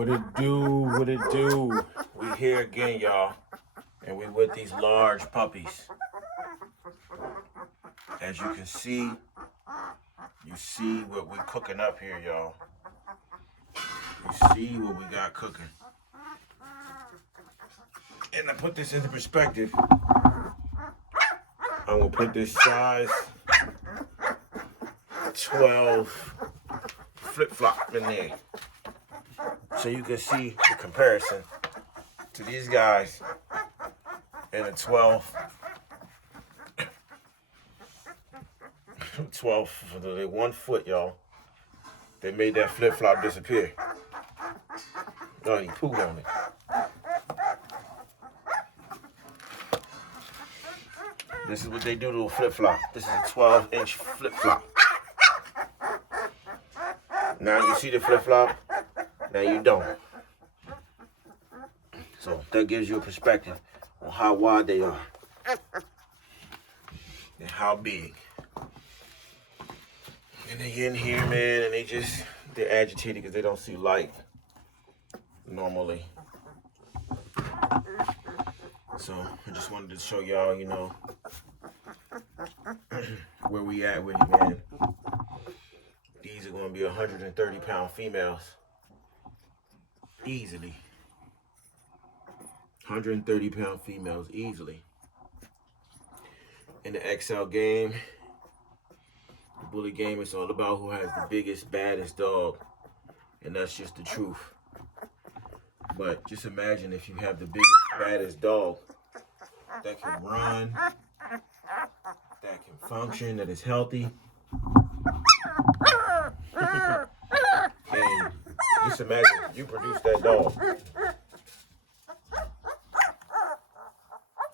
What it do? What it do? We here again, y'all. And we with these large puppies. As you can see, you see what we cooking up here, y'all. You see what we got cooking. And to put this into perspective, I'm gonna put this size 12 flip-flop in there. So you can see the comparison to these guys and a 12 for the 1 foot, y'all. They made that flip-flop disappear. Oh, he pooed on it. This is what they do to a flip-flop. This is a 12-inch flip-flop. Now you see the flip-flop, now you don't. So that gives you a perspective on how wide they are and how big. And they in here, man, and they're agitated because they don't see light normally. So I just wanted to show y'all, you know, where we at with it, man. These are going to be 130-pound females. Easily. 130-pound females, easily. In the XL game, the bully game, it's all about who has the biggest, baddest dog. And that's just the truth. But just imagine if you have the biggest, baddest dog that can run, that can function, that is healthy. And just imagine you produce that dog.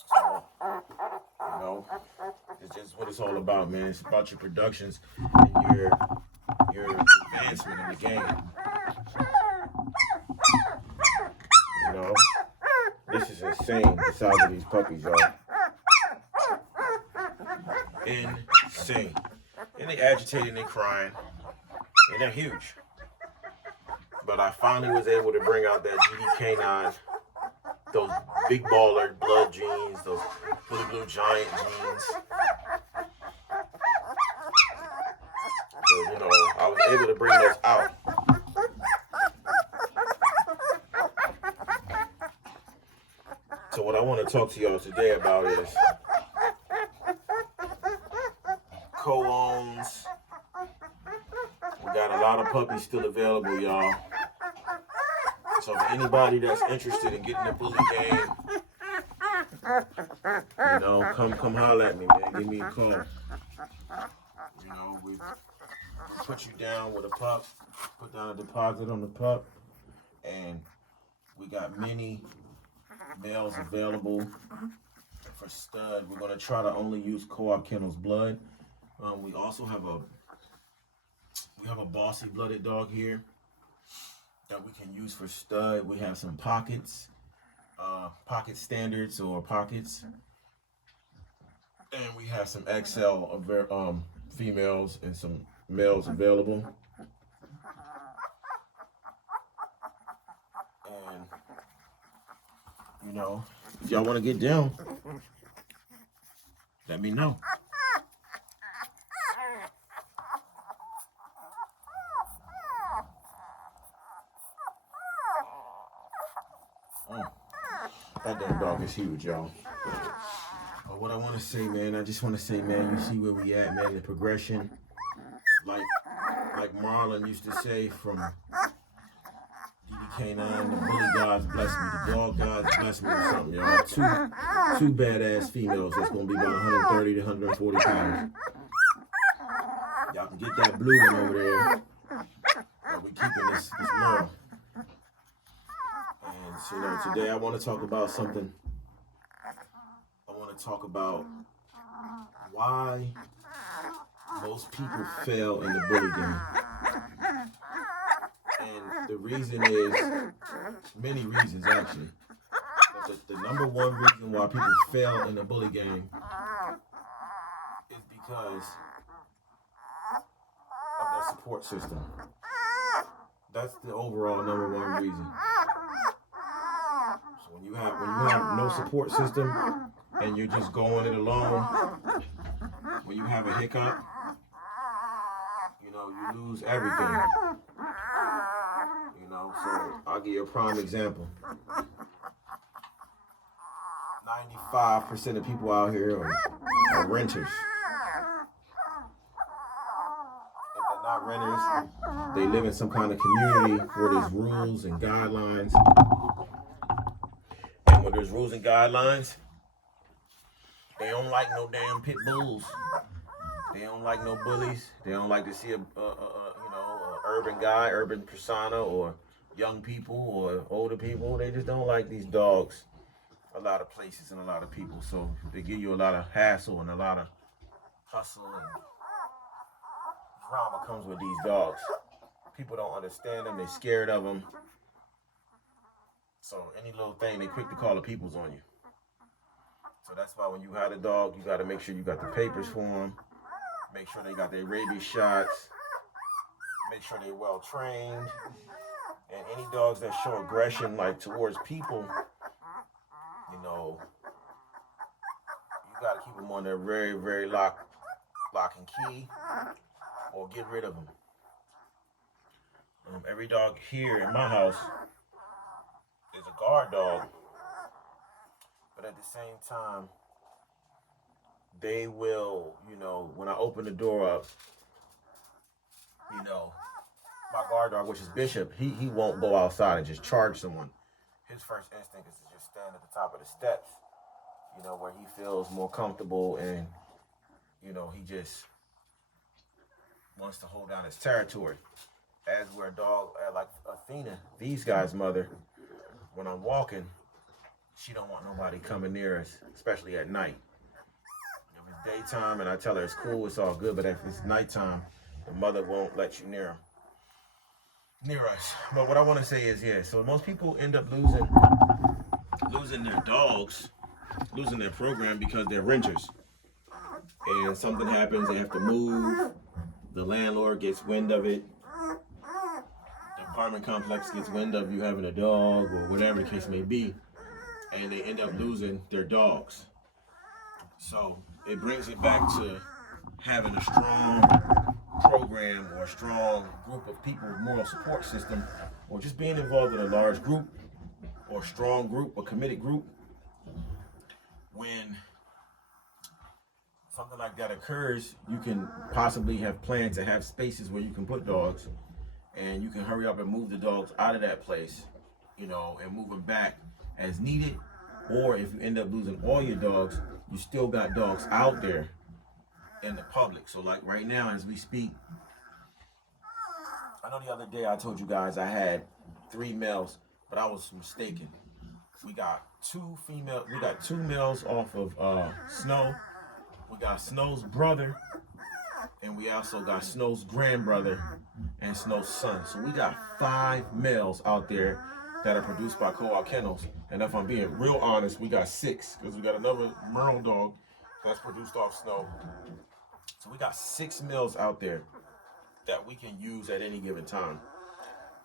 So, you know, it's just what it's all about, man. It's about your productions and your advancement in the game. You know, this is insane, the size of these puppies, y'all. Insane. And they agitated and they crying. And they're huge. But I finally was able to bring out that GD-K9, those big baller blood genes, those blue giant genes. So, you know, I was able to bring those out. So what I want to talk to y'all today about is co-owns. We got a lot of puppies still available, y'all. So if anybody that's interested in getting the bully game, you know, come holler at me, man. Give me a call. You know, we put you down with a pup, put down a deposit on the pup, and we got many males available for stud. We're gonna try to only use Co-op Kennels blood. We also have a bossy blooded dog here that we can use for stud. We have some pockets, pocket standards or pockets, and we have some XL females and some males available. And you know, if y'all want to get down, let me know. That damn dog is huge, y'all. What I want to say, man, I just want to say, man, you see where we at, man, the progression. Like Marlon used to say from GD-K9, the bully gods bless me, the dog gods bless me or something, y'all. Two badass females that's going to be about 130 to 140 pounds. Y'all can get that blue one over there. But we keeping this low. And so, you know, today I want to talk about something. I want to talk about why most people fail in the bully game. And the reason is, many reasons actually. But the number one reason why people fail in the bully game is because of that support system. That's the overall number one reason. So when you have no support system and you're just going it alone, when you have a hiccup, you know, you lose everything. You know, so I'll give you a prime example. 95% of people out here are renters. If they're not renters, they live in some kind of community where there's rules and guidelines. And when there's rules and guidelines, they don't like no damn pit bulls. They don't like no bullies. They don't like to see a urban guy, urban persona, or young people or older people. They just don't like these dogs. A lot of places and a lot of people, so they give you a lot of hassle and a lot of hustle and drama comes with these dogs. People don't understand them, they're scared of them. So any little thing, they quick to call the peoples on you. So that's why when you have a dog, you got to make sure you got the papers for them. Make sure they got their rabies shots. Make sure they're well trained. And any dogs that show aggression, like towards people, you know, you got to keep them on their very, very lock and key, or get rid of them. Every dog here in my house is a guard dog, but at the same time, they will, you know, when I open the door up, you know, my guard dog, which is Bishop, he won't go outside and just charge someone. His first instinct is to just stand at the top of the steps, you know, where he feels more comfortable, and, you know, he just wants to hold down his territory. As we're a dog, like Athena, these guys' mother, when I'm walking, she don't want nobody coming near us, especially at night. If it's daytime and I tell her it's cool, it's all good, but if it's nighttime, the mother won't let you near us. But what I want to say is, yeah, so most people end up losing their dogs, losing their program because they're renters. And something happens, they have to move, the landlord gets wind of it, the apartment complex gets wind of you having a dog, or whatever the case may be, and they end up losing their dogs. So it brings it back to having a strong program or a strong group of people, moral support system, or just being involved in a large group or strong group or committed group. When something like that occurs, you can possibly have plans to have spaces where you can put dogs, and you can hurry up and move the dogs out of that place, you know, and move them back as needed. Or if you end up losing all your dogs, you still got dogs out there in the public. So like right now as we speak, I know the other day I told you guys I had 3 males, but I was mistaken. We got 2 males off of Snow. We got Snow's brother, and we also got Snow's grandbrother and Snow's son. So we got 5 males out there that are produced by Co-op Kennels. And if I'm being real honest, we got 6, because we got another Merle dog that's produced off Snow. So we got 6 males out there that we can use at any given time.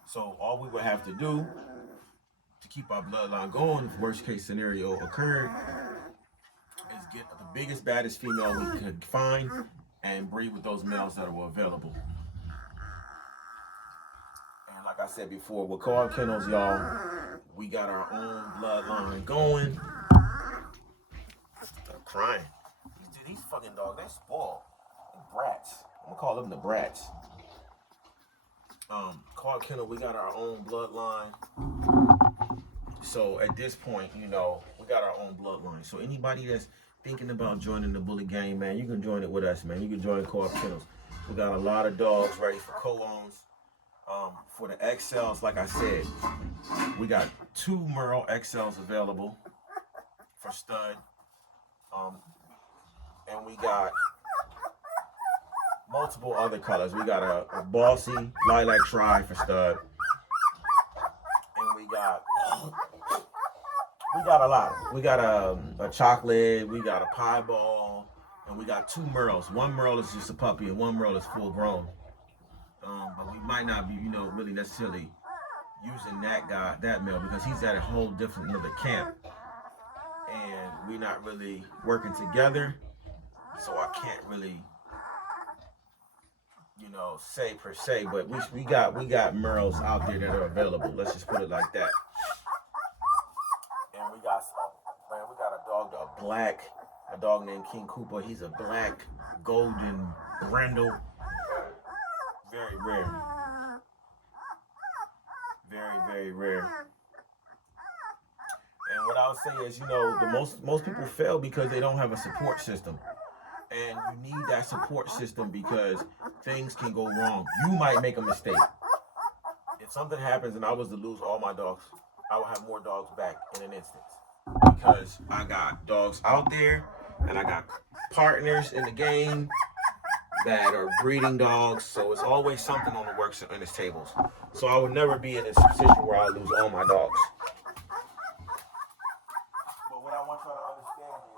So all we would have to do to keep our bloodline going, if worst case scenario occurred, is get the biggest, baddest female we could find and breed with those males that were available. And like I said before, with Co-op Kennels, y'all, we got our own bloodline going. I'm crying. These fucking dogs, they spoiled. Brats. I'm gonna call them the brats. Co-op Kennel, we got our own bloodline. So at this point, you know, we got our own bloodline. So anybody that's thinking about joining the bully gang, man, you can join it with us, man. You can join Co-op Kennels. We got a lot of dogs ready for co-owns. For the XLs, like I said, we got 2 Merle XLs available for stud. And we got multiple other colors. We got a bossy lilac tri for stud. And we got a lot. We got a chocolate, we got a pieball, and we got 2 Merles. 1 Merle is just a puppy and 1 Merle is full grown. But we might not be, really necessarily using that male, because he's at a whole different another camp, and we're not really working together. So I can't really, say per se. But we got Merles out there that are available. Let's just put it like that. And we got a dog named King Cooper. He's a black golden brindle. Very rare. Very, very rare. And what I'll say is, the most people fail because they don't have a support system. And you need that support system because things can go wrong. You might make a mistake. If something happens and I was to lose all my dogs, I will have more dogs back in an instance. Because I got dogs out there and I got partners in the game that are breeding dogs. So it's always something on the works on his tables. So I would never be in this position where I lose all my dogs. But what I want y'all to understand is,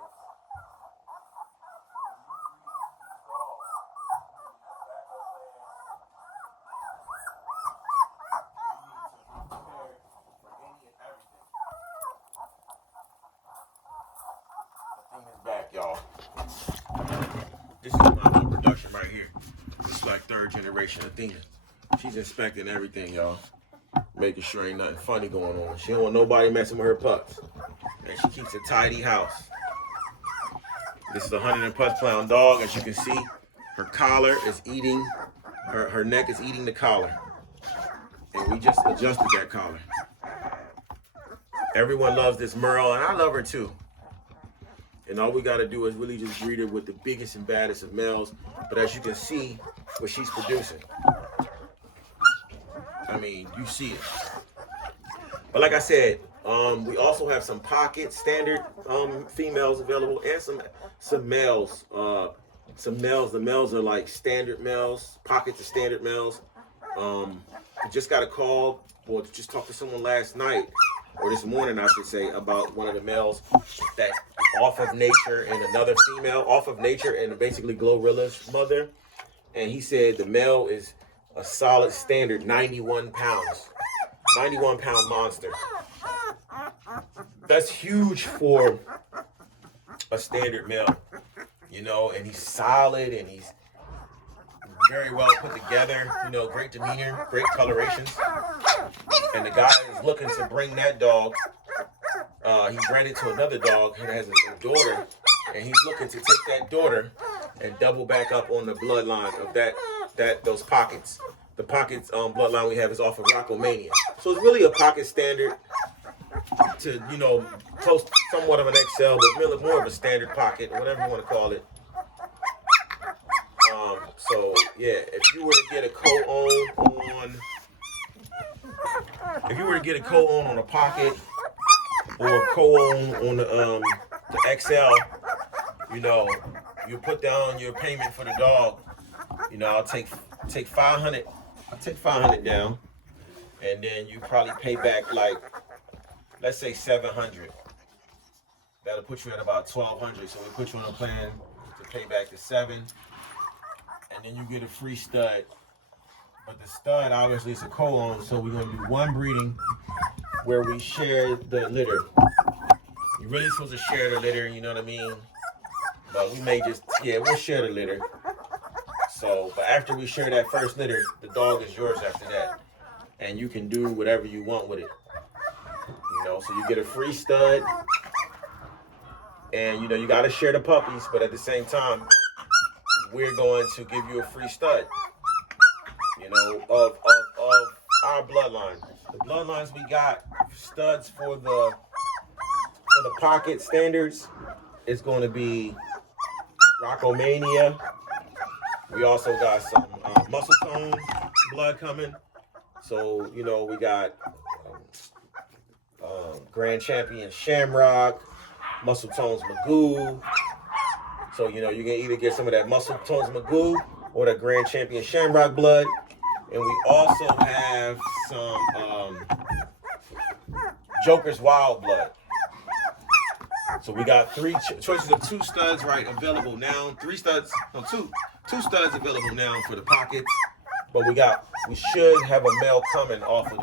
back, y'all. This is my little production right here. It's like third generation Athena. She's inspecting everything, y'all. Making sure ain't nothing funny going on. She don't want nobody messing with her pups. And she keeps a tidy house. This is a 100+ pound dog. As you can see, her collar is eating, her neck is eating the collar. And we just adjusted that collar. Everyone loves this Merle, and I love her too. And all we got to do is really just breed her with the biggest and baddest of males. But as you can see, what she's producing. I mean, you see it. But like I said, we also have some pocket standard females available, and some males. Some males. The males are like standard males, pockets of standard males. Just got a call, or just talked to someone last night, or this morning, I should say, about one of the males that off of nature and another female, off of nature and basically Glorilla's mother. And he said the male is a solid standard 91 pounds. 91 pound monster. That's huge for a standard male, and he's solid and he's very well put together, great demeanor, great colorations. And the guy is looking to bring that dog. He ran into another dog who has a daughter, and he's looking to take that daughter and double back up on the bloodline of those pockets. The pockets bloodline we have is off of Rockomania. So it's really a pocket standard to, close somewhat of an XL, but really more of a standard pocket, whatever you want to call it. So yeah, if you were to get a co-own on a pocket, or a co-own on the XL, you put down your payment for the dog. I'll take 500. I'll take 500 down, and then you probably pay back like, let's say 700. That'll put you at about 1,200. So we put you on a plan to pay back the 7, and then you get a free stud. But the stud obviously is a co-own, so we're gonna do one breeding where we share the litter. You're really supposed to share the litter, you know what I mean? But we may we'll share the litter. So, but after we share that first litter, the dog is yours after that. And you can do whatever you want with it. So you get a free stud. And, you got to share the puppies, but at the same time, we're going to give you a free stud, of our bloodline. The bloodlines we got, studs for the pocket standards, is going to be Rockomania. We also got some muscle tone blood coming. So, we got Grand Champion Shamrock, Muscle Tones Magoo. So, you can either get some of that Muscle Tones Magoo or the Grand Champion Shamrock blood. And we also have some Joker's Wild blood. So we got 3 choices of 2 studs available now. 2 studs available now for the pockets. But we should have a mail coming off of